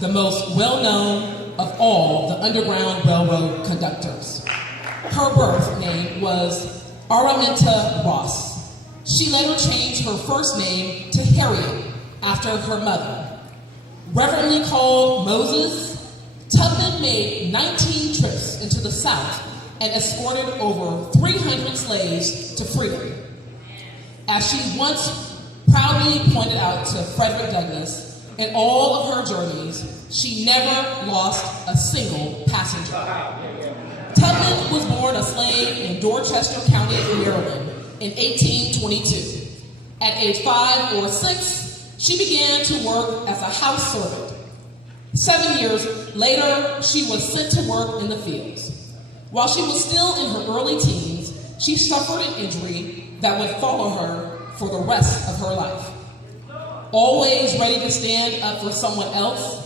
the most well-known of all the Underground Railroad conductors. Her birth name was Araminta Ross. She later changed her first name to Harriet after her mother. Reverently called Moses, Tubman made 19 trips into the South and escorted over 300 slaves to freedom. As she once proudly pointed out to Frederick Douglass, in all of her journeys, she never lost a single passenger. Tubman was born a slave in Dorchester County, Maryland in 1822. At age 5 or 6, she began to work as a house servant. 7 years later, she was sent to work in the fields. While she was still in her early teens, she suffered an injury that would follow her for the rest of her life. Always ready to stand up for someone else,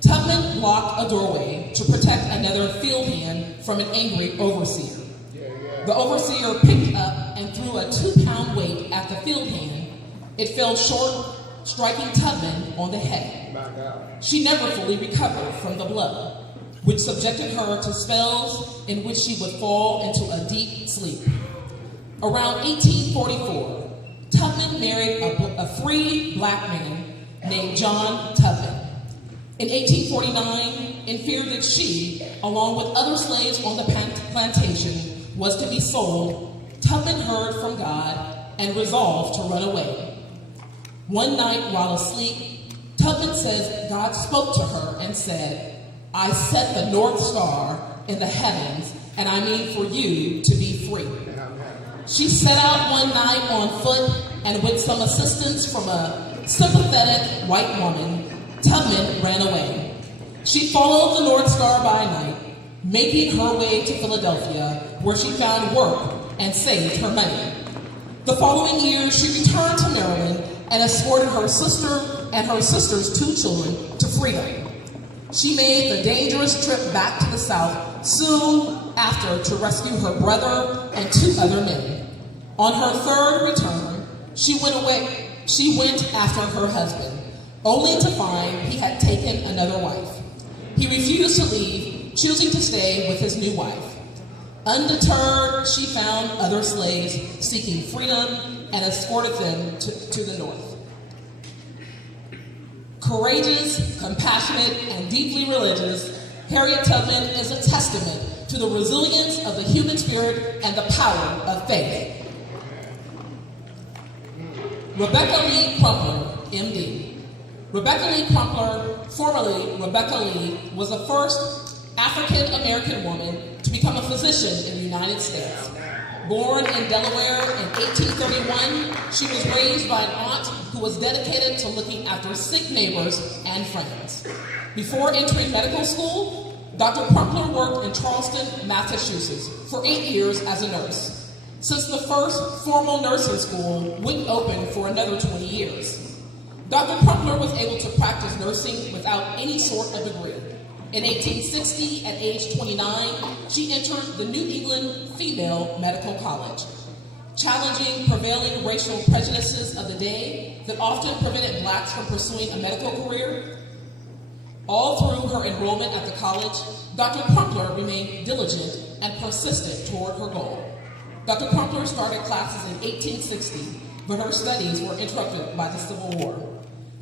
Tubman blocked a doorway to protect another field hand from an angry overseer. The overseer picked up and threw a 2-pound weight at the field hand. It fell short, striking Tubman on the head. She never fully recovered from the blow, which subjected her to spells in which she would fall into a deep sleep. Around 1844, Tubman married a free black man named John Tubman. In 1849, in fear that she, along with other slaves on the plantation, was to be sold, Tubman heard from God and resolved to run away. One night while asleep, Tubman says God spoke to her and said, "I set the North Star in the heavens, and I mean for you to be free." She set out one night on foot, and with some assistance from a sympathetic white woman, Tubman ran away. She followed the North Star by night, making her way to Philadelphia, where she found work and saved her money. The following year, she returned to Maryland and escorted her sister and her sister's 2 children to freedom. She made the dangerous trip back to the South soon after to rescue her brother and 2 other men. On her third return, she went after her husband, only to find he had taken another wife. He refused to leave, choosing to stay with his new wife. Undeterred, she found other slaves seeking freedom and escorted them to the north. Courageous, compassionate, and deeply religious, Harriet Tubman is a testament to the resilience of the human spirit and the power of faith. Rebecca Lee Crumpler, MD. Rebecca Lee Crumpler, formerly Rebecca Lee, was the first African-American woman to become a physician in the United States. Born in Delaware in 1831, she was raised by an aunt who was dedicated to looking after sick neighbors and friends. Before entering medical school, Dr. Crumpler worked in Charleston, Massachusetts for 8 years as a nurse. Since the first formal nursing school wouldn't open for another 20 years. Dr. Crumpler was able to practice nursing without any sort of degree. In 1860, at age 29, she entered the New England Female Medical College, challenging prevailing racial prejudices of the day that often prevented blacks from pursuing a medical career. All through her enrollment at the college, Dr. Crumpler remained diligent and persistent toward her goal. Dr. Crumpler started classes in 1860, but her studies were interrupted by the Civil War.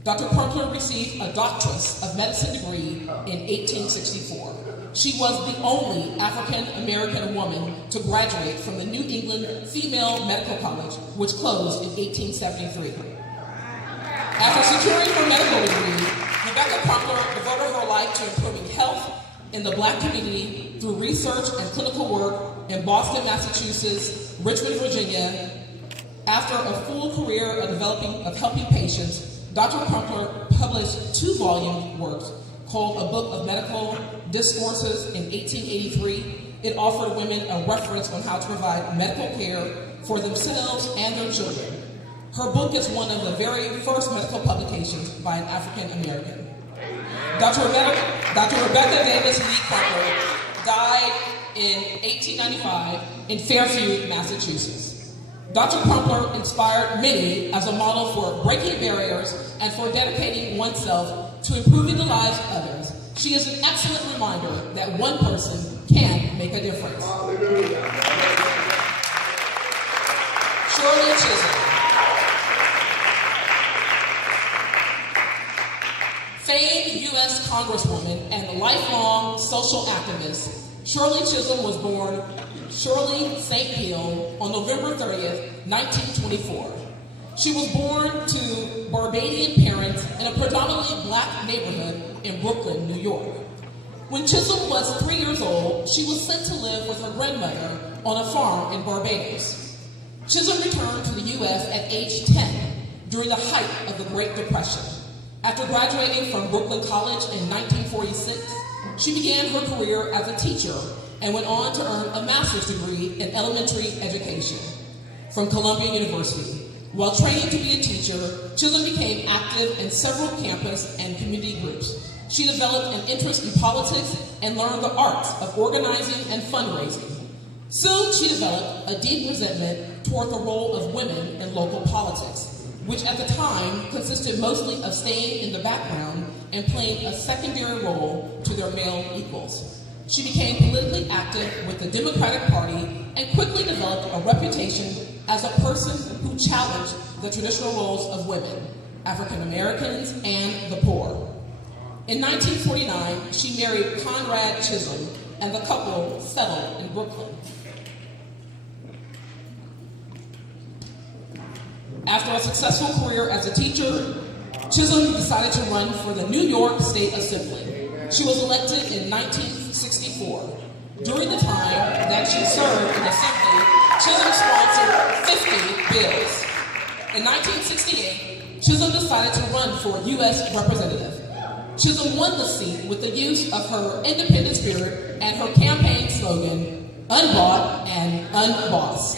Dr. Crumpler received a Doctorate of Medicine degree in 1864. She was the only African-American woman to graduate from the New England Female Medical College, which closed in 1873. After securing her medical degree, Rebecca Crumpler devoted her life to improving health in the black community through research and clinical work in Boston, Massachusetts, Richmond, Virginia. After a full career of helping patients, Dr. Crumpler published 2-volume works called A Book of Medical Discourses in 1883. It offered women a reference on how to provide medical care for themselves and their children. Her book is one of the very first medical publications by an African American. Dr. Rebecca Davis Lee Crumpler died in 1895 in Fairfield, Massachusetts. Dr. Crumpler inspired many as a model for breaking barriers and for dedicating oneself to improving the lives of others, she is an excellent reminder that one person can make a difference. Shirley Chisholm. Famed U.S. Congresswoman and lifelong social activist, Shirley Chisholm was born Shirley St. Hill on November 30th, 1924. She was born to Barbadian parents in a predominantly black neighborhood in Brooklyn, New York. When Chisholm was 3 years old, she was sent to live with her grandmother on a farm in Barbados. Chisholm returned to the U.S. at age 10 during the height of the Great Depression. After graduating from Brooklyn College in 1946, she began her career as a teacher and went on to earn a master's degree in elementary education from Columbia University. While training to be a teacher, Chisholm became active in several campus and community groups. She developed an interest in politics and learned the arts of organizing and fundraising. Soon, she developed a deep resentment toward the role of women in local politics, which at the time consisted mostly of staying in the background and playing a secondary role to their male equals. She became politically active with the Democratic Party and quickly developed a reputation as a person who challenged the traditional roles of women, African Americans, and the poor. In 1949, she married Conrad Chisholm, and the couple settled in Brooklyn. After a successful career as a teacher, Chisholm decided to run for the New York State Assembly. She was elected in 1964. During the time that she served in the Assembly, Chisholm sponsored 50 bills. In 1968, Chisholm decided to run for U.S. Representative. Chisholm won the seat with the use of her independent spirit and her campaign slogan, "Unbought and Unbossed."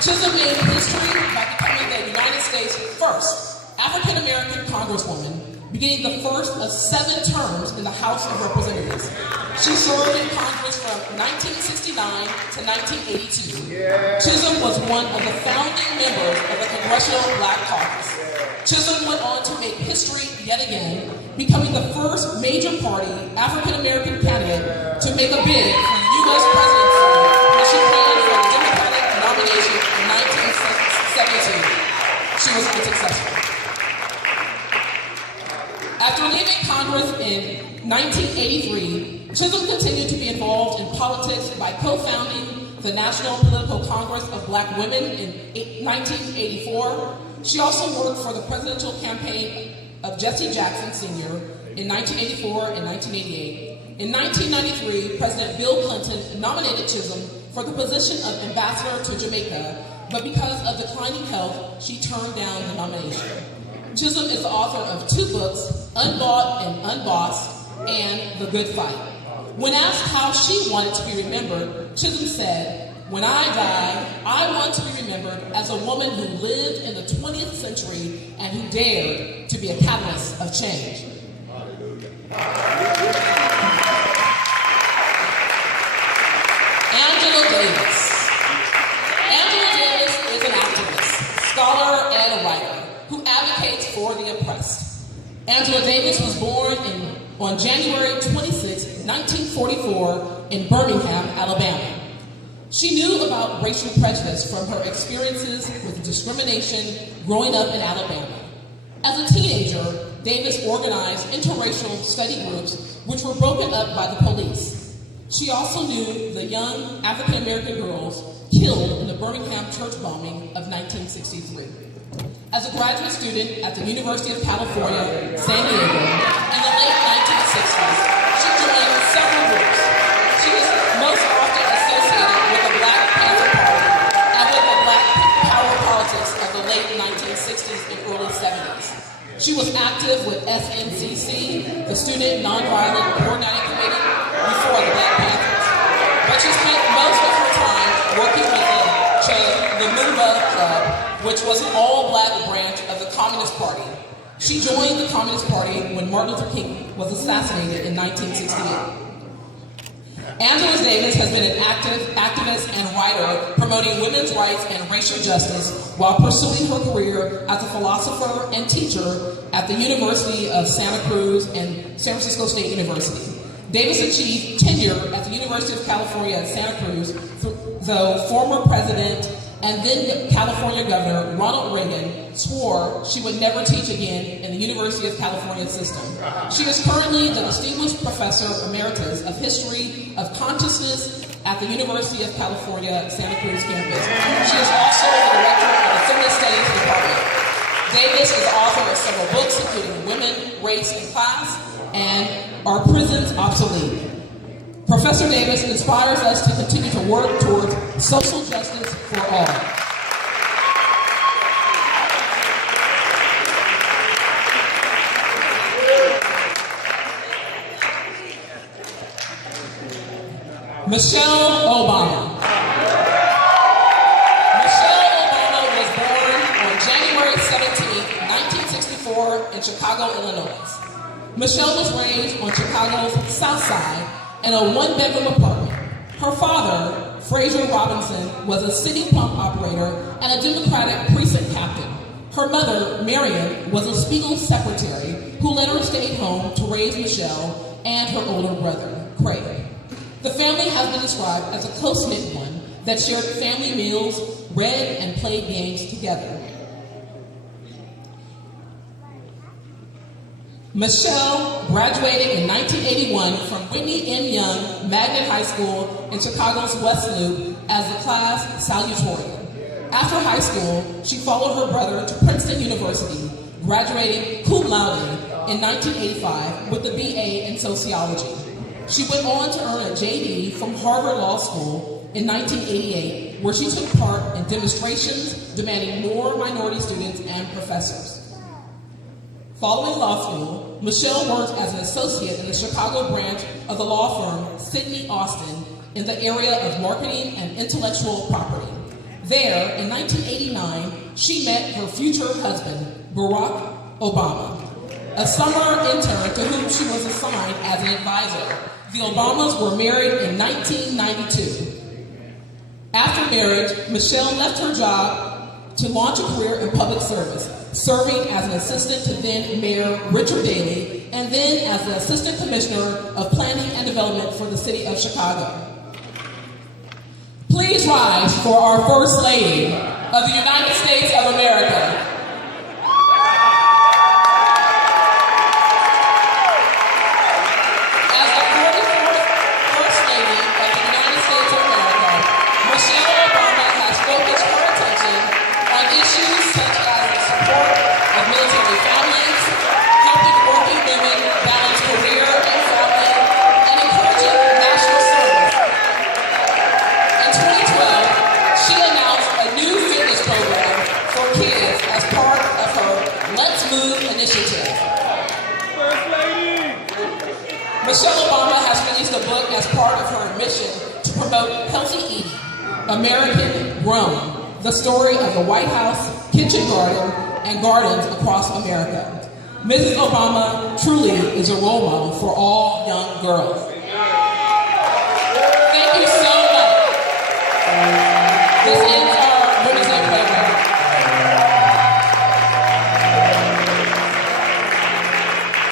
Chisholm made history by becoming the United States' first African-American Congresswoman, beginning the first of 7 terms in the House of Representatives. She served in Congress from 1969 to 1982. Chisholm was one of the founding members of the Congressional Black Caucus. Chisholm went on to make history yet again, becoming the first major party African-American candidate to make a bid for the U.S. presidency when she ran for the Democratic nomination in 1972. She was unsuccessful. After leaving Congress in 1983, Chisholm continued to be involved in politics by co-founding the National Political Congress of Black Women in 1984. She also worked for the presidential campaign of Jesse Jackson Sr. in 1984 and 1988. In 1993, President Bill Clinton nominated Chisholm for the position of ambassador to Jamaica, but because of declining health, she turned down the nomination. Chisholm is the author of 2 books, Unbought and Unbossed, and The Good Fight. When asked how she wanted to be remembered, Chisholm said, "When I die, I want to be remembered as a woman who lived in the 20th century and who dared to be a catalyst of change." Angela Davis. Angela Davis is an activist, scholar, and a writer who advocates for the oppressed. Angela Davis was born on January 26, 1944 in Birmingham, Alabama. She knew about racial prejudice from her experiences with discrimination growing up in Alabama. As a teenager, Davis organized interracial study groups which were broken up by the police. She also knew the young African-American girls killed in the Birmingham church bombing of 1963. As a graduate student at the University of California, San Diego, in the late 1960s, she joined several groups. She is most often associated with the Black Panther Party and with the Black Power politics of the late 1960s and early 70s. She was active with SNCC, the Student Nonviolent Coordinating Committee, before the Black Panthers. But she spent most of her time working with the MUVA Club, which was an all-black branch of the Communist Party. She joined the Communist Party when Martin Luther King was assassinated in 1968. Angela Davis has been an activist and writer promoting women's rights and racial justice while pursuing her career as a philosopher and teacher at the University of Santa Cruz and San Francisco State University. Davis achieved tenure at the University of California at Santa Cruz, though former President and then California Governor Ronald Reagan swore she would never teach again in the University of California system. She is currently the Distinguished Professor Emeritus of History of Consciousness at the University of California Santa Cruz campus. She is also the Director of the Feminist Studies Department. Davis is the author of several books, including Women, Race, and Class, and Are Prisons Obsolete? Professor Davis inspires us to continue to work towards social justice for all. Michelle Obama. Michelle Obama was born on January 17, 1964 in Chicago, Illinois. Michelle was raised on Chicago's South Side in a one-bedroom apartment. Her father, Fraser Robinson, was a city pump operator and a Democratic precinct captain. Her mother, Marion, was a Spiegel secretary who let her stay home to raise Michelle and her older brother, Craig. The family has been described as a close-knit one that shared family meals, read, and played games together. Michelle graduated in 1981 from Whitney M. Young Magnet High School in Chicago's West Loop as the class salutatorian. After high school, she followed her brother to Princeton University, graduating cum laude in 1985 with a BA in sociology. She went on to earn a JD from Harvard Law School in 1988, where she took part in demonstrations demanding more minority students and professors. Following law school, Michelle worked as an associate in the Chicago branch of the law firm Sidney Austin in the area of marketing and intellectual property. There, in 1989, she met her future husband, Barack Obama, a summer intern to whom she was assigned as an advisor. The Obamas were married in 1992. After marriage, Michelle left her job to launch a career in public service, serving as an assistant to then Mayor Richard Daley, and then as the Assistant Commissioner of Planning and Development for the City of Chicago. Please rise for our First Lady of the United States of America. As the 44th First Lady of the United States of America, Michelle Obama has focused her attention on issues such as the support of military families, helping working women balance career and family, and encouraging national service. In 2012, she announced a new fitness program for kids as part of her Let's Move initiative. First Lady! Michelle Obama has released a book as part of her mission to promote healthy eating, American Grown, the story of the White House, kitchen garden, and gardens across America. Mrs. Obama truly is a role model for all young girls.